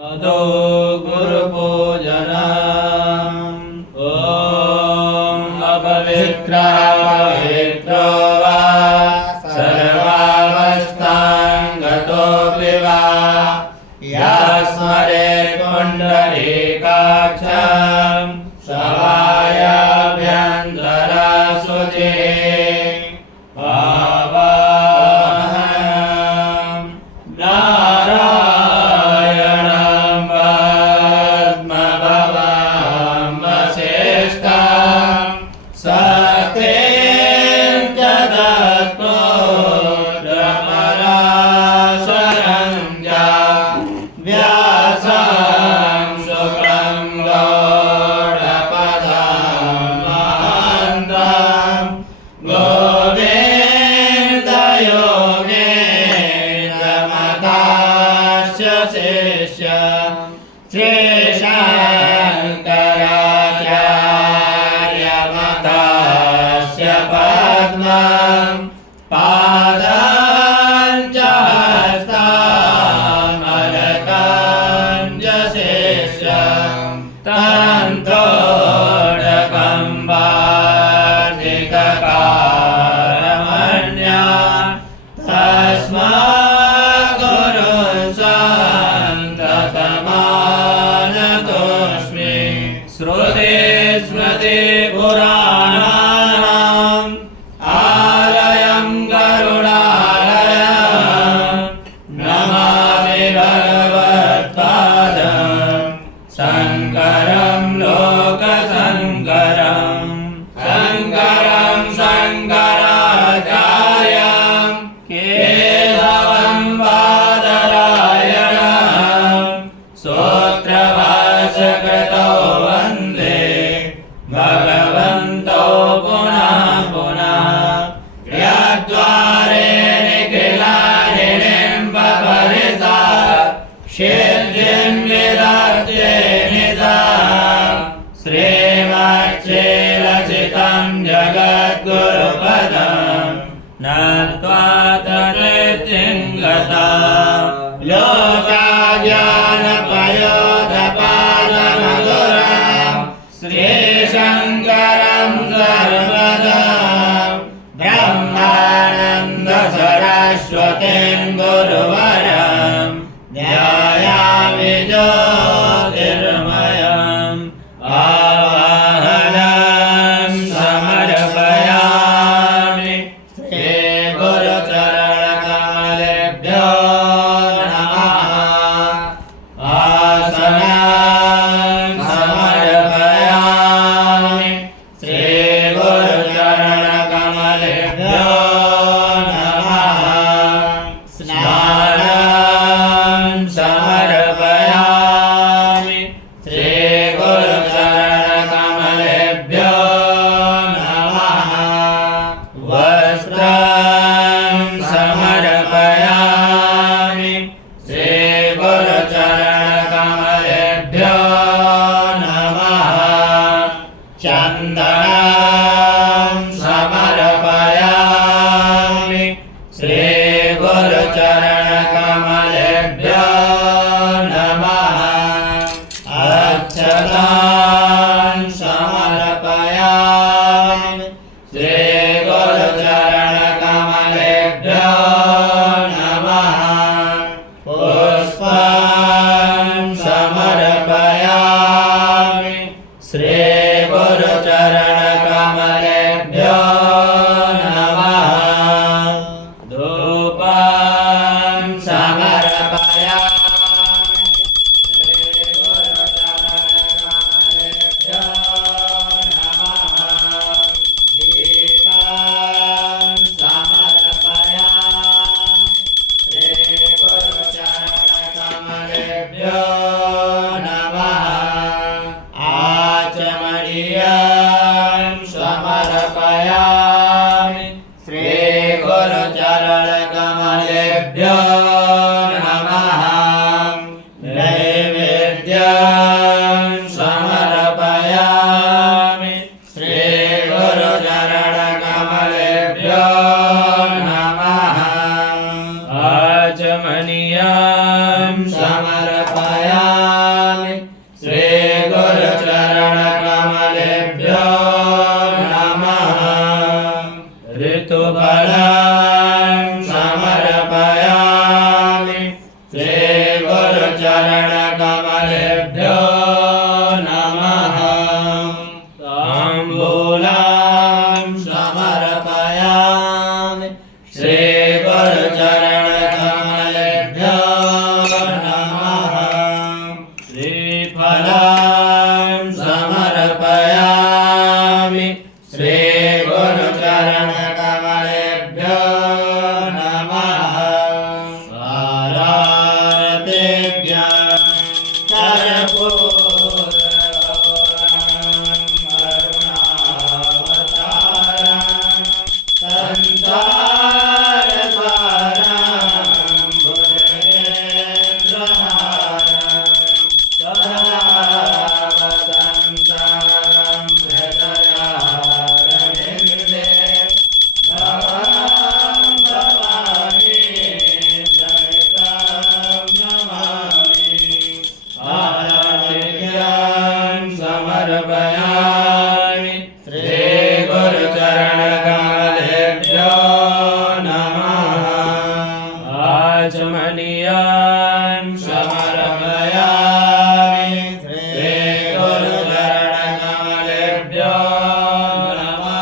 अदो गुरुपूजनम् ॐ अपवित्रापवित्रो वा सर्वावस्थां गतोऽपि वा यस्मरे पुण्डरीकाक्षं सवायाभ्यन्तरशुचिः आचमनीयं समर्पयामि। चरणकमलेभ्यो नमः ताम्बूलं समर्पयामि श्रीगुरुचरणकमलेभ्यो नमः श्रीफलं समर्पयामि श्रीगुरुचरणकमलेभ्यो नमः आरातिज्ञं कर्पूरगौरं करुणावतारं संसारसारं भुजगेन्द्रहारं सदा वसन्तं हृदयारविन्दे भवं भवानी सहितं नमामि आरातिज्ञं समर्पयामि श्रीगुरुचरणकमलेभ्यो नमः आचमनीयं समर्पयामि श्रीगुरुचरणकमलेभ्यो नमः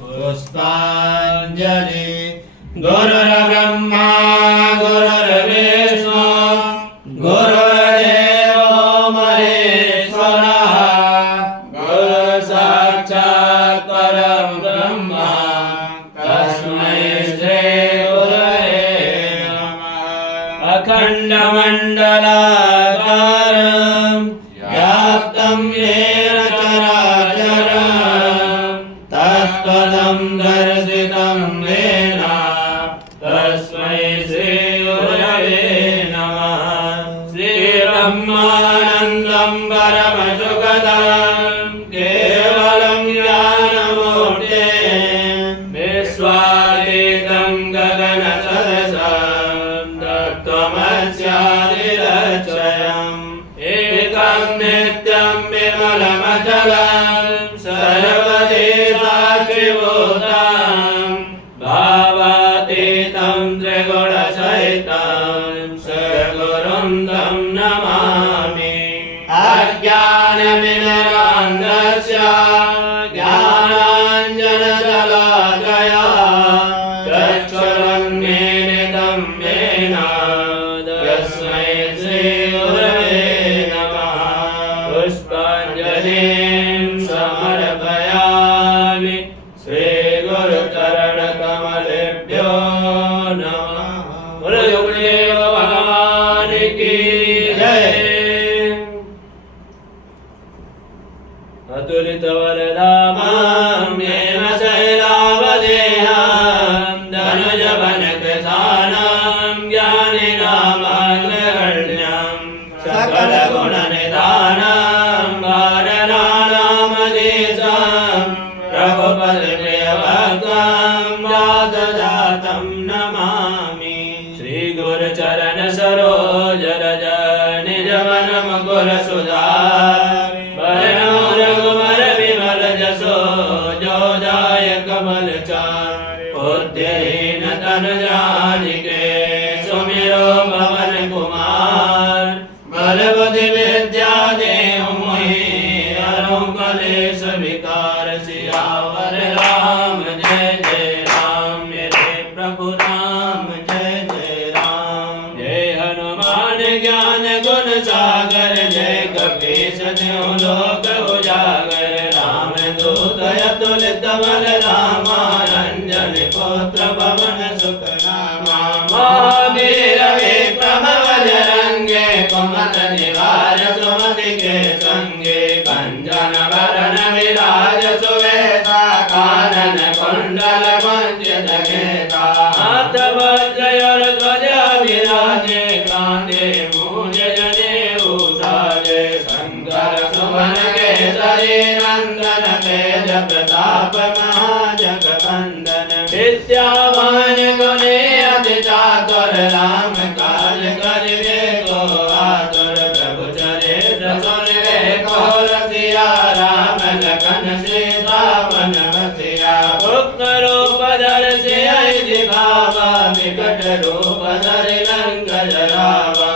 पुष्पाञ्जलि गुरुर्ब्रह्मा गुरुर्विष्णु गुरुर्देवो महेश्वरः गुरुसाक्षात् परं ब्रह्म तस्मै श्रीगुरवे नमः अखण्डमण्डलाकारं व्याप्तं येन चराचरं तत्पदं दर्शितं येन तस्मै श्रीगुरवे नमः श्रीब्रह्मानन्दं परमसुखदं केवलं ज्ञानमूर्तिं विश्वातीतं गगनसदृशं तत्त्वमस्यादिलक्ष्यम् एकं नित्यं विमलमचलं सर्वदेशात्रिभूतं भावातीतं त्रिगुणसहितं सद्गुरुं तं नमामि अज्ञानविनरान्धस्य ज्ञानाञ्जनशलाकया चक्षुरुन्मीलितं येन तस्मै श्रीगुरवे नमः पुष्पाञ्जलिं समर्पयामि श्रीगुरुचरणकमलेभ्यो नमः बोलो गुरुदेव भगवान की जय अतुलितवरदामं येन शैलावदेहं धनुजवनकृशानं ज्ञानिनामग्रगण्यं सकलगुणनिधानं वारणानामधीशं रघुपतिप्रियभक्तं जातजातं नमामि श्रीगुरुचरणसरोजरज निजमनमुकुरसुधार वरणो रघुवर विमल जसो जो जाय कमलचार बुद्धिहीन तनु जानिके सुमिरो पवन कुमार बल बुद्धि विद्या देहु मोहि हरौ कलेश विकार सियावर राम जय जय राम मेरे प्रभु राम जय जय राम जय हनुमान ज्ञान गुण सागर जय कपीश देव लोक उजागर राम दूत अतुलित बल रामा रंजन पुत्र पवन सुत नामा महावीर विक्रम बजरंगे कुमत निवार सुमति के संगे कंचन वरण विराज सुवेता कानन कुंडल कुंचित केता हाथ वज्र और ध्वजा विराजे कांधे मूंज जनेऊ साजे शंकर सुमन केसरी नंदन तेज प्रताप महाजगवंदन विद्यावान गुणी अति चातुर राम काज करिवे को आतुर प्रभु चरित्र सुनिवे को रसिया राम लखन सीता मन बसिया उग्र रूप धरि दिखावा विकट रूप धरि लंक जरावा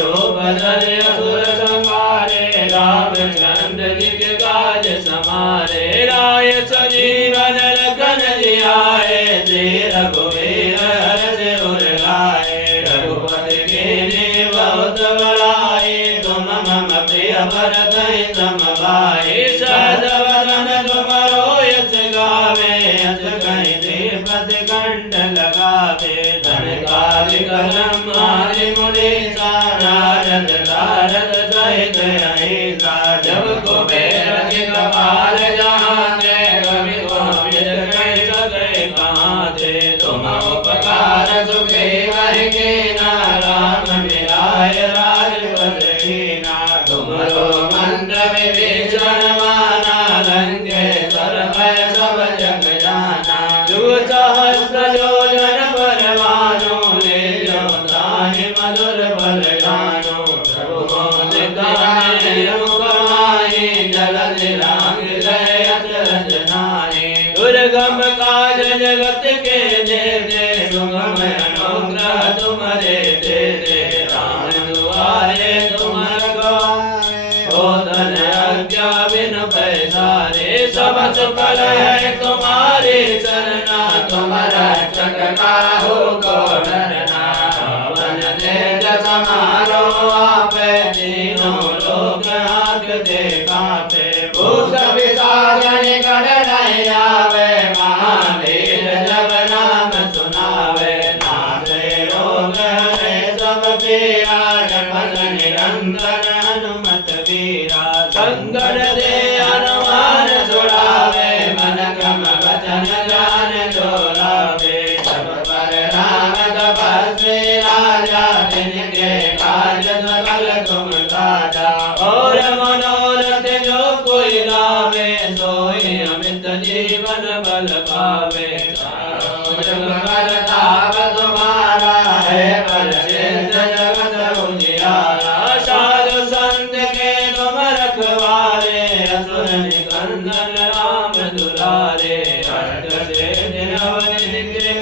रूप धरे असुर संहारे रामचंद्र जी के काज समारे राय सजीवन लखन जियाए श्री रघुवीर हर्ष उर लाए रघुपति कीन्ही बहुत बड़ाई तुम मम प्रिय भरत सम भाई सदवदन तुमरो यश गावे यश कहि श्रीपद कंठ लगावे धनकारि कलम आदि मुनि नारद नारद सहित अहिंसा जब कुबेर के कपाल जहांते कवि कोविद कहि सके कहाँ थे तुम उपकार सुग्रीव कीना राम मिलाय राजपद कीना तुमरो मंत्र विभीषण माना लंकेश्वर भय सब जग जाना जुग सहस्र योजन परवानो ले जो ताहि मधुर बल जानो प्रभु मोद गाए मुख माहि जलधि लांग गए अचरज नाहि दुर्गम काज जगत के जेते सुगम अनुग्रह तुम्हारे देते राम दुआरे तुम रखवारे हो धन आज्ञा बिन पैसारे सब सुफल है तुम्हारी चरना तुम रक्षक काहू को डरना पवन तेज समारो आपे तीनों लोक आगते कापे भूत पिशाच निकट नहीं आवे महावीर जब नाम सुनावे नाथे रोग हरे सब पीरा जपत निरंतर हनुमत वीरा संकट दे हनुमान छुड़ावे मन क्रम वचन जान जोलावे सब पर राम तपस्वी राजा जिनके काज सकल तुम साजा और मनोरथ जो कोई लावे सोई अमित जीवन बल पावे चारों जग परताप तुम्हारा है बल सिद्ध जगत उजियारा साधु संत के तुम रखवारे असुर निकंदन राम दुलारे हट से दिनवन के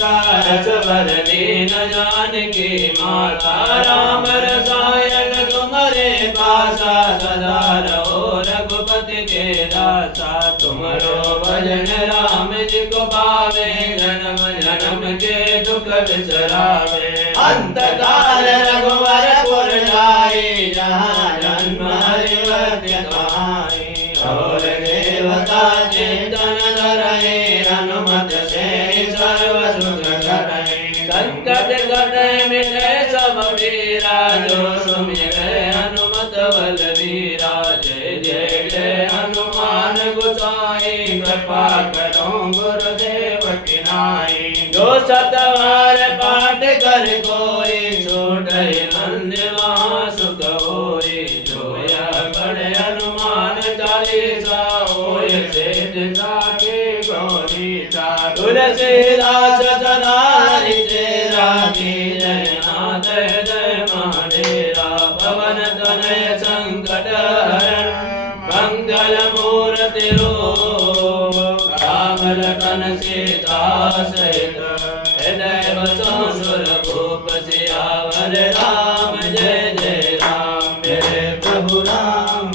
दास बर दीन जानकी माता राम रसायन तुम्हारे पासा सदा रहो रघुपति के दासा तुमरो भजन राम जी को पावे जन्म जन्म के दुख बिसरावे अंत काल रघुवर पुर जाई जहाँ जन्म हरिवत्य कहाई और देवता चिंतन धरई हनुमत से सर्व सुख करई संकट कटे मिटे सब वीरा जो सुमिरे हनुमत बलवीरा जय जय जय हनुमान गोसाई कृपा करो गुरुदेव की नाई जो सतवार पाठ कर कोई छोड़े नंद महासुख होई जो यह पढ़े हनुमान चालीसा होय सेठ जाके गौरी सा तुलसीदास सदा हरि तेरा की जय नाथ जय महादेवा पवन तनय संकट हरण मंगल मूर्ति रूप राम लखन सीता सहित हृदय बसो सुर भूप सियावर राम जय जय राम मेरे प्रभु राम